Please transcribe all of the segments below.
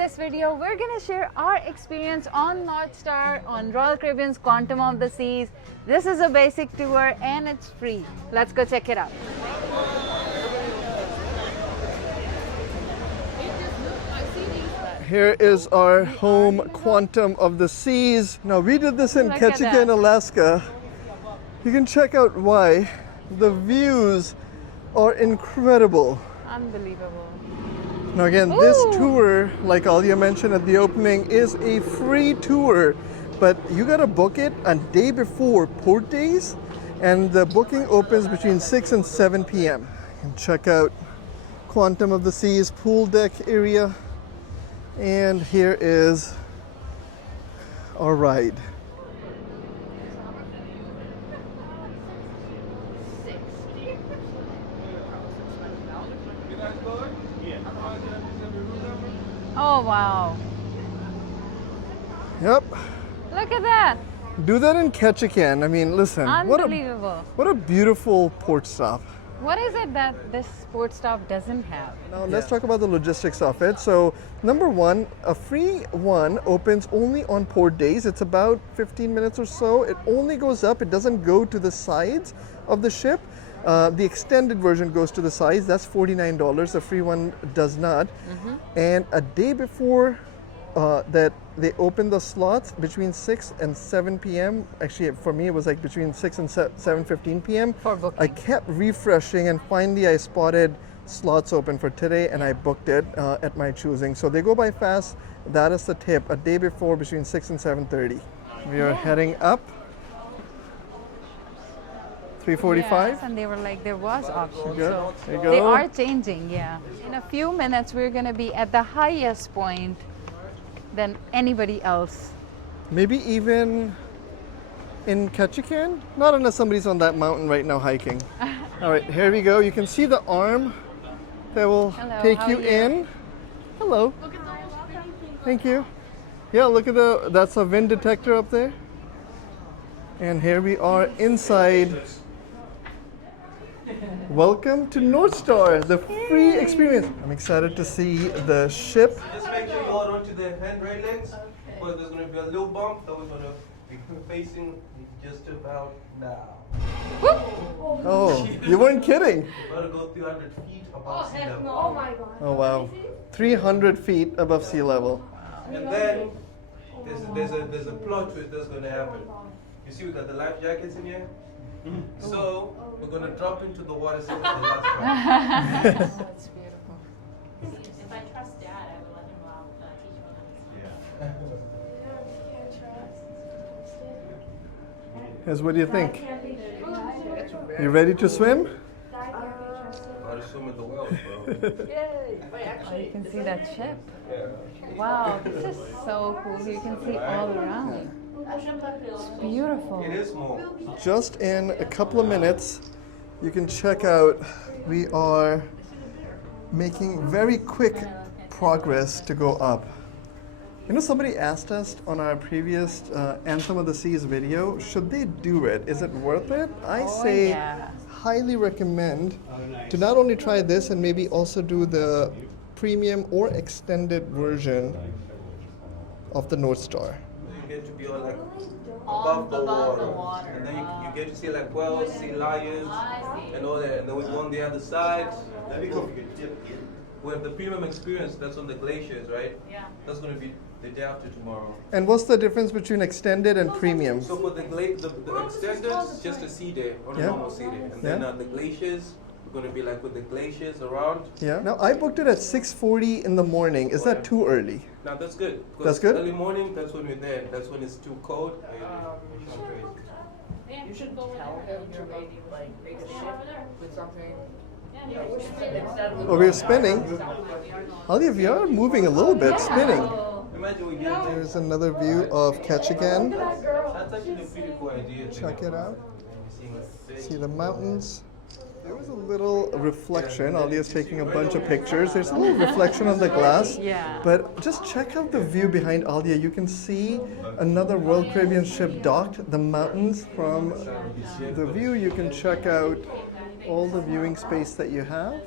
this video, we're going to share our experience on North Star on Royal Caribbean's Quantum of the Seas. This is a basic tour and it's free. Let's go check it out. Here is our home Quantum of the Seas. Now we did this in Ketchikan, Alaska. You can check out why. The views are incredible. Unbelievable. Now again, this tour, like Alia mentioned at the opening, is a free tour, but you gotta book it a day before port days, and the booking opens between 6 and 7 p.m. You can check out Quantum of the Seas pool deck area. And here is our ride. Oh, wow. Yep. Look at that. Do that in Ketchikan. I mean, listen. Unbelievable. What a beautiful port stop. What is it that this port stop doesn't have? Now let's talk about the logistics of it. So number one, a free one opens only on port days. It's about 15 minutes or so. It only goes up. It doesn't go to the sides of the ship. The extended version goes to the sides. That's $49. The free one does not. And a day before that they open the slots between 6 and 7 p.m. Actually, for me, it was like between 6 and 7:15 p.m. For booking. I kept refreshing, and finally I spotted slots open for today, and I booked it at my choosing. So they go by fast. That is the tip. A day before, between 6 and 7:30. We are heading up. 3:45. Yes, and they were like, there was options. There you go. They are changing, yeah. In a few minutes, we're going to be at the highest point than anybody else. Maybe even in Ketchikan? Not unless somebody's on that mountain right now hiking. All right, here we go. You can see the arm that will take you in. Hello. Thank you. Yeah, look at that's a wind detector up there. And here we are inside. Welcome to North Star, the free experience. I'm excited to see the ship. Just make sure you hold on to the hand railings, because there's going to be a little bump that we're going to be facing just about now. Oh, you weren't kidding. We're going to go 300 feet above sea level. Oh my god. Oh wow, 300 feet above sea level. And then there's a plot twist that's going to happen. You see we got the life jackets in here? So we're going to drop into the water since the last time. That's beautiful. If I trust Dad, I would let him teach me how to Yes, what do you think? You ready to swim? How to swim with the whales, bro. Oh, you can see that ship. Wow, this is so cool. You can see all around. It's beautiful. It is small. Just in a couple of minutes, you can check out, we are making very quick progress to go up. You know, somebody asked us on our previous Anthem of the Seas video, should they do it? Is it worth it? I say highly recommend to not only try this and maybe also do the premium or extended version of the North Star. You get to be on like above the water. And then you get to see like whales, sea lions, and all that. And then we go on the other side. We have the premium experience that's on the glaciers, right? Yeah. That's going to be the day after tomorrow. And what's the difference between extended and premium? So for the extended, it's just a sea day, or a normal sea day. And then the glaciers, we're going to be like with the glaciers around. Yeah. Now I booked it at 6:40 in the morning. Is that too early? Now that's good. That's good? Early morning, that's when we're there. That's when it's too cold. You should go tell him you're maybe like make a ship with something. Oh, we're spinning. Alia, we are moving a little bit, spinning. Imagine we get there. There's another view of Ketchikan. That's actually a pretty cool idea. Check it out. See the mountains. There was a little reflection. Alia's taking a bunch of pictures. There's a little reflection on the glass. Yeah. But just check out the view behind Alia. You can see another Royal Caribbean ship docked. The mountains from the view. You can check out all the viewing space that you have.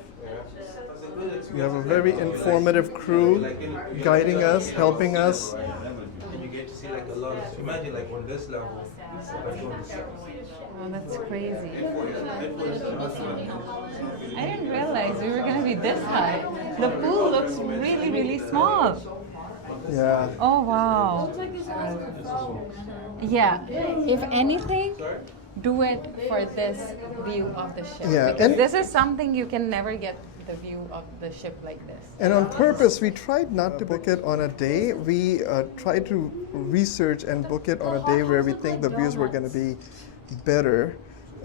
We have a very informative crew guiding us, helping us. And you get to see like a lot of, imagine like on this level, like on the surface. Oh, that's crazy. I I didn't realize we were going to be this high. The pool looks really, really small. Yeah. Oh, wow. Yeah. If anything, do it for this view of the ship. Yeah, Because and- this is something you can never get the view of the ship like this. And on purpose, we tried not to book it on a day. We tried to research and book it on a day where we think the views were going to be better.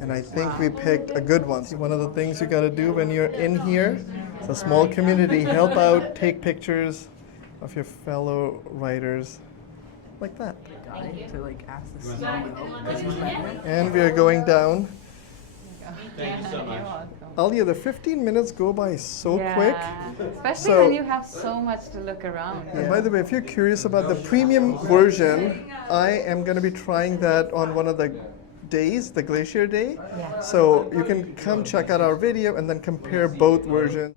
And I think we picked a good one. See, one of the things you got to do when you're in here, it's a small community, help out, take pictures of your fellow riders like that. To like ask the CEO. And we are going down. Thank you so much. Alia, the 15 minutes go by so quick. Especially So- when you have so much to look around. And by the way, if you're curious about the premium version, I am going to be trying that on one of the days, the Glacier Day. Yeah. So you can come check out our video and then compare both versions.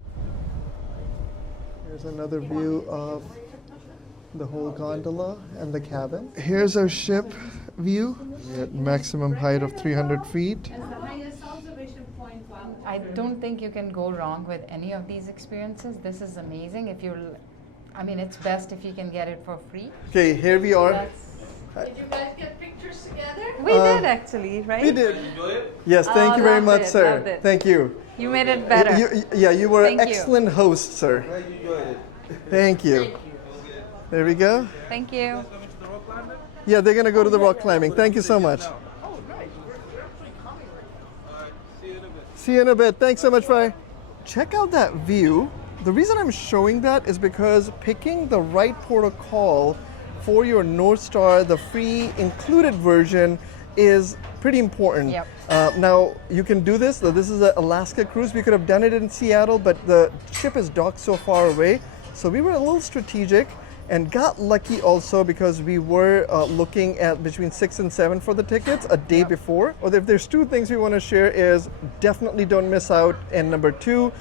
Here's another view of the whole gondola and the cabin. Here's our ship view at maximum height of 300 feet. I don't think you can go wrong with any of these experiences. This is amazing. If you're, I mean, it's best if you can get it for free. Okay, here we are. Did you guys get pictures together? We did actually, right? We did. Enjoy it? Yes, thank Oh, you very loved much, it, sir. loved it. Thank you. You made it better. You were an Thank you. excellent host, sir. Glad you enjoyed it. Thank you. There we go. Thank you. Coming to the rock climbing? Yeah, they're going to go to the rock climbing. Thank you so much. Oh, nice. Alright, see you in a bit. See you in a bit. Thanks so much, Fry. Check out that view. The reason I'm showing that is because picking the right protocol for your North Star, the free included version, is pretty important. Yep. Now, you can do this. This is an Alaska cruise. We could have done it in Seattle, but the ship is docked so far away. So we were a little strategic and got lucky also because we were looking at between 6 and 7 for the tickets a day before. Or if there's two things we want to share is definitely don't miss out. And number 2,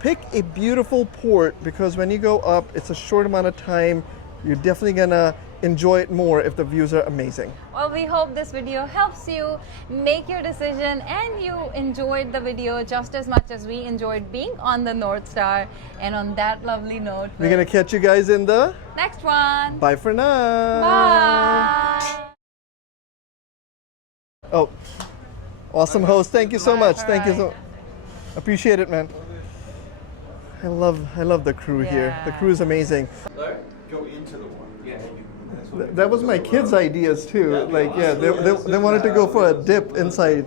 pick a beautiful port because when you go up, it's a short amount of time. You're definitely gonna enjoy it more if the views are amazing. Well, we hope this video helps you make your decision and you enjoyed the video just as much as we enjoyed being on the North Star. And on that lovely note, We're gonna catch you guys in the next one. bye for now. Bye. Oh, awesome host. Thank you so much. Thank you so appreciate it, man. I love the crew here. The Yeah. crew is amazing. Sorry? Go into the water. Yeah, that's what That was my kids' ideas too. Like, yeah, they wanted to go for a dip inside.